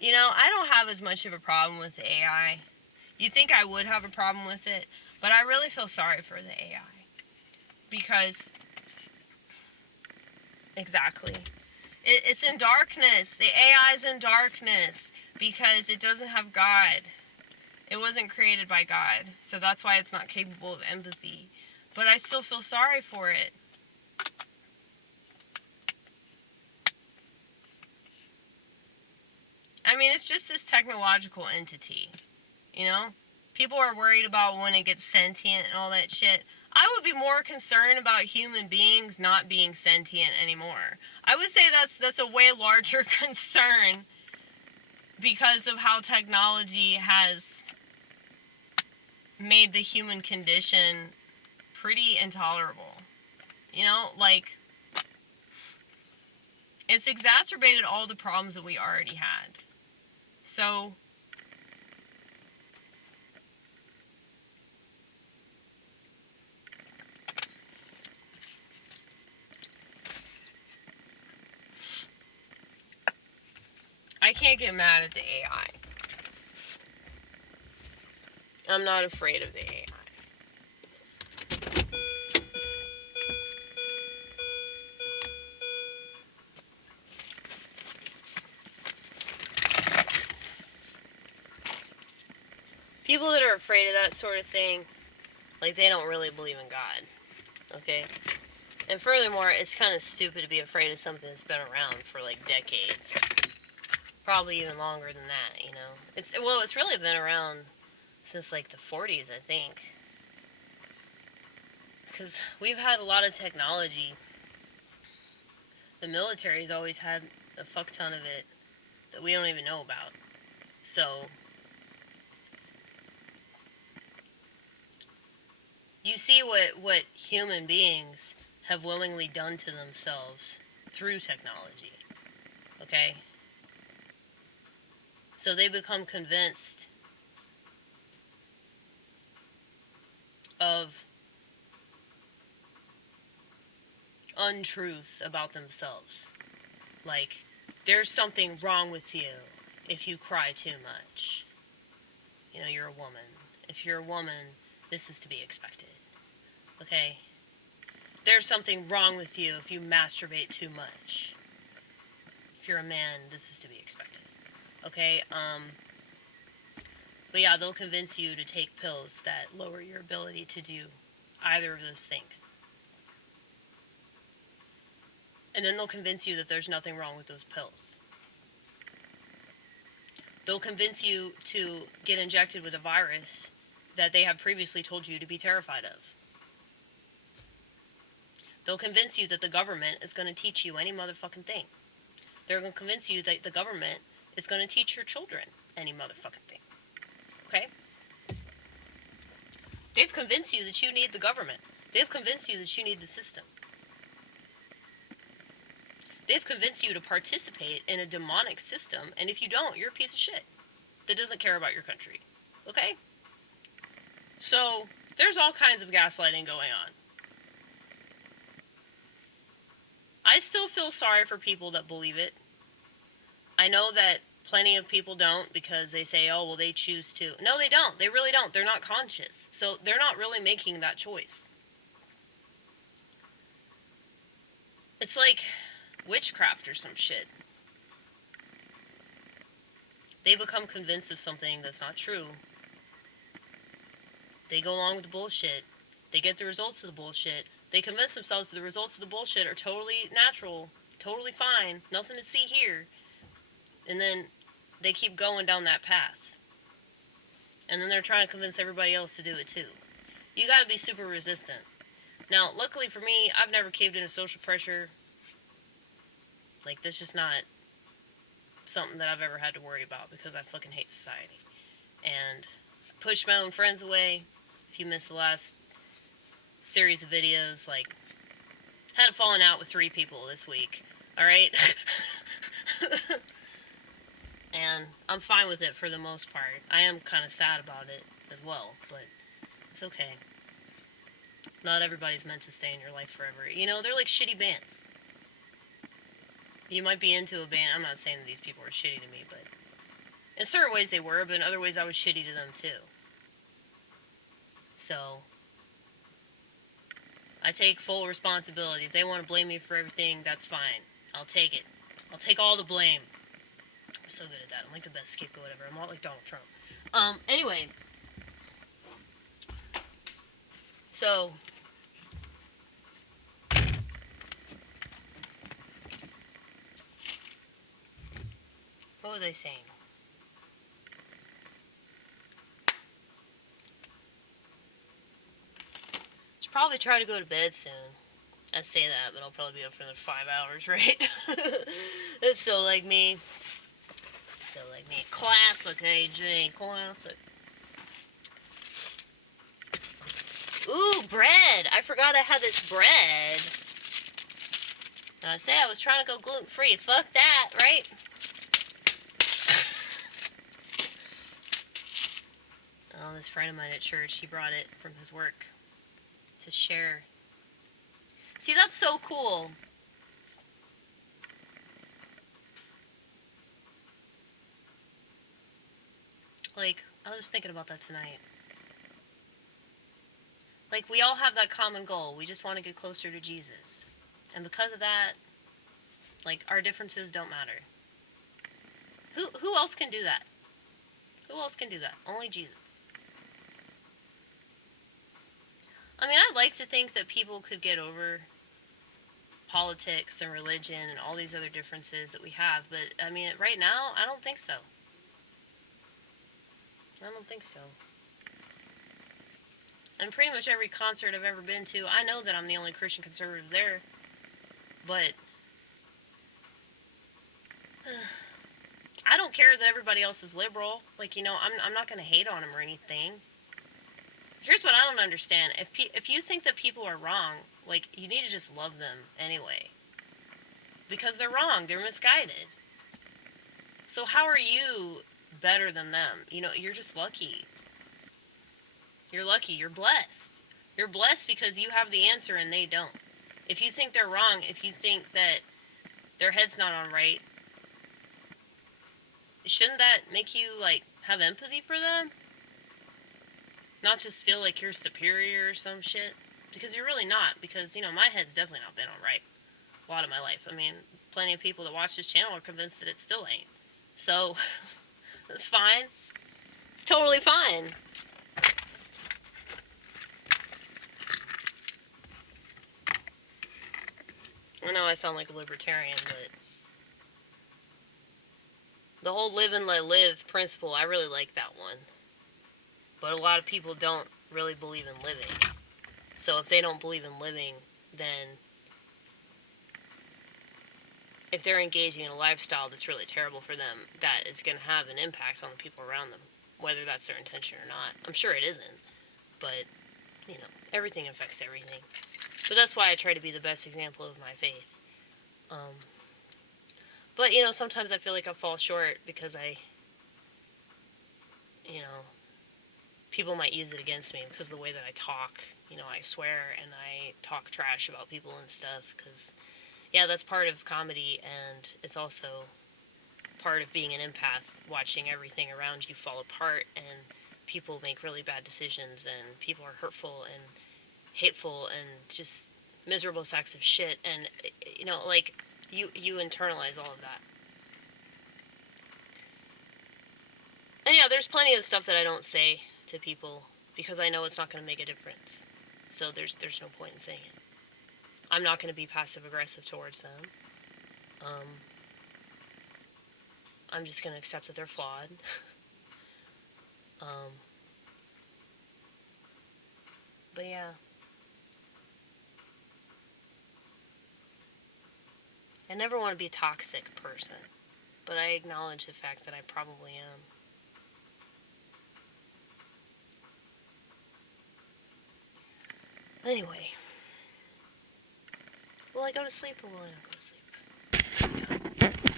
You know, I don't have as much of a problem with the AI. You think I would have a problem with it, but I really feel sorry for the AI. Because, exactly. It's in darkness. The AI is in darkness because it doesn't have God. It wasn't created by God. So that's why it's not capable of empathy. But I still feel sorry for it. I mean, it's just this technological entity, you know? People are worried about when it gets sentient and all that shit. I would be more concerned about human beings not being sentient anymore. I would say that's a way larger concern because of how technology has made the human condition pretty intolerable. You know, like, it's exacerbated all the problems that we already had. So, I can't get mad at the AI. I'm not afraid of the AI. People that are afraid of that sort of thing, like, they don't really believe in God. Okay? And furthermore, it's kind of stupid to be afraid of something that's been around for like decades. Probably even longer than that, you know? It's really been around since like the 40s, I think. Because we've had a lot of technology. The military's always had a fuck ton of it that we don't even know about. So, you see what human beings have willingly done to themselves through technology. Okay? So they become convinced of untruths about themselves. Like, there's something wrong with you if you cry too much. You know, you're a woman. If you're a woman, this is to be expected. Okay? There's something wrong with you if you masturbate too much. If you're a man, this is to be expected. Okay? But yeah, they'll convince you to take pills that lower your ability to do either of those things. And then they'll convince you that there's nothing wrong with those pills. They'll convince you to get injected with a virus that they have previously told you to be terrified of. They'll convince you that the government is going to teach you any motherfucking thing. They're going to convince you that the government is going to teach your children any motherfucking thing. Okay? They've convinced you that you need the government. They've convinced you that you need the system. They've convinced you to participate in a demonic system, and if you don't, you're a piece of shit that doesn't care about your country. Okay? So, there's all kinds of gaslighting going on. I still feel sorry for people that believe it. I know that plenty of people don't because they say, oh, well, they choose to. No, they don't. They really don't. They're not conscious. So, they're not really making that choice. It's like witchcraft or some shit. They become convinced of something that's not true. They go along with the bullshit. They get the results of the bullshit. They convince themselves that the results of the bullshit are totally natural, totally fine, nothing to see here. And then they keep going down that path. And then they're trying to convince everybody else to do it too. You gotta be super resistant. Now, luckily for me, I've never caved into social pressure. Like, that's just not something that I've ever had to worry about because I fucking hate society. And push my own friends away. If you missed the last series of videos, like, had a falling out with 3 people this week. Alright? And I'm fine with it for the most part. I am kind of sad about it as well, but it's okay. Not everybody's meant to stay in your life forever. You know, they're like shitty bands. You might be into a band. I'm not saying that these people are shitty to me, but In certain ways they were, but in other ways I was shitty to them too. So, I take full responsibility. If they want to blame me for everything, that's fine. I'll take it. I'll take all the blame. I'm so good at that. I'm like the best scapegoat ever. I'm not like Donald Trump. Anyway. So, what was I saying? Should probably try to go to bed soon. I say that, but I'll probably be up for another 5 hours, right? That's so like me. So like me. Classic AJ. Classic. Ooh, bread. I forgot I had this bread. And I say I was trying to go gluten-free. Fuck that, right? Oh, this friend of mine at church, he brought it from his work to share. See, that's so cool. Like, I was just thinking about that tonight. Like, we all have that common goal. We just want to get closer to Jesus. And because of that, like, our differences don't matter. Who else can do that? Who else can do that? Only Jesus. I mean, I'd like to think that people could get over politics and religion and all these other differences that we have, but, I mean, right now, I don't think so. I don't think so. And pretty much every concert I've ever been to, I know that I'm the only Christian conservative there, but I don't care that everybody else is liberal. Like, you know, I'm not going to hate on them or anything. Here's what I don't understand. If you think that people are wrong, like, you need to just love them anyway. Because they're wrong. They're misguided. So how are you better than them? You know, you're just lucky. You're lucky. You're blessed. You're blessed because you have the answer and they don't. If you think they're wrong, if you think that their head's not on right, shouldn't that make you, like, have empathy for them? Not just feel like you're superior or some shit? Because you're really not. Because, you know, my head's definitely not been on right a lot of my life. I mean, plenty of people that watch this channel are convinced that it still ain't. So, that's fine. It's totally fine. I know I sound like a libertarian, but the whole live and let live principle, I really like that one. But a lot of people don't really believe in living. So if they don't believe in living, then if they're engaging in a lifestyle that's really terrible for them, that is going to have an impact on the people around them, whether that's their intention or not. I'm sure it isn't, but, you know, everything affects everything. But that's why I try to be the best example of my faith. But, you know, sometimes I feel like I fall short because you know, people might use it against me because of the way that I talk. You know, I swear and I talk trash about people and stuff because, yeah, that's part of comedy, and it's also part of being an empath, watching everything around you fall apart, and people make really bad decisions, and people are hurtful and hateful and just miserable sacks of shit, and, you know, like, you internalize all of that. And, yeah, there's plenty of stuff that I don't say to people because I know it's not going to make a difference. So there's no point in saying it. I'm not going to be passive-aggressive towards them. I'm just going to accept that they're flawed. But yeah. I never want to be a toxic person, but I acknowledge the fact that I probably am. Anyway. Will I go to sleep or will I not go to sleep?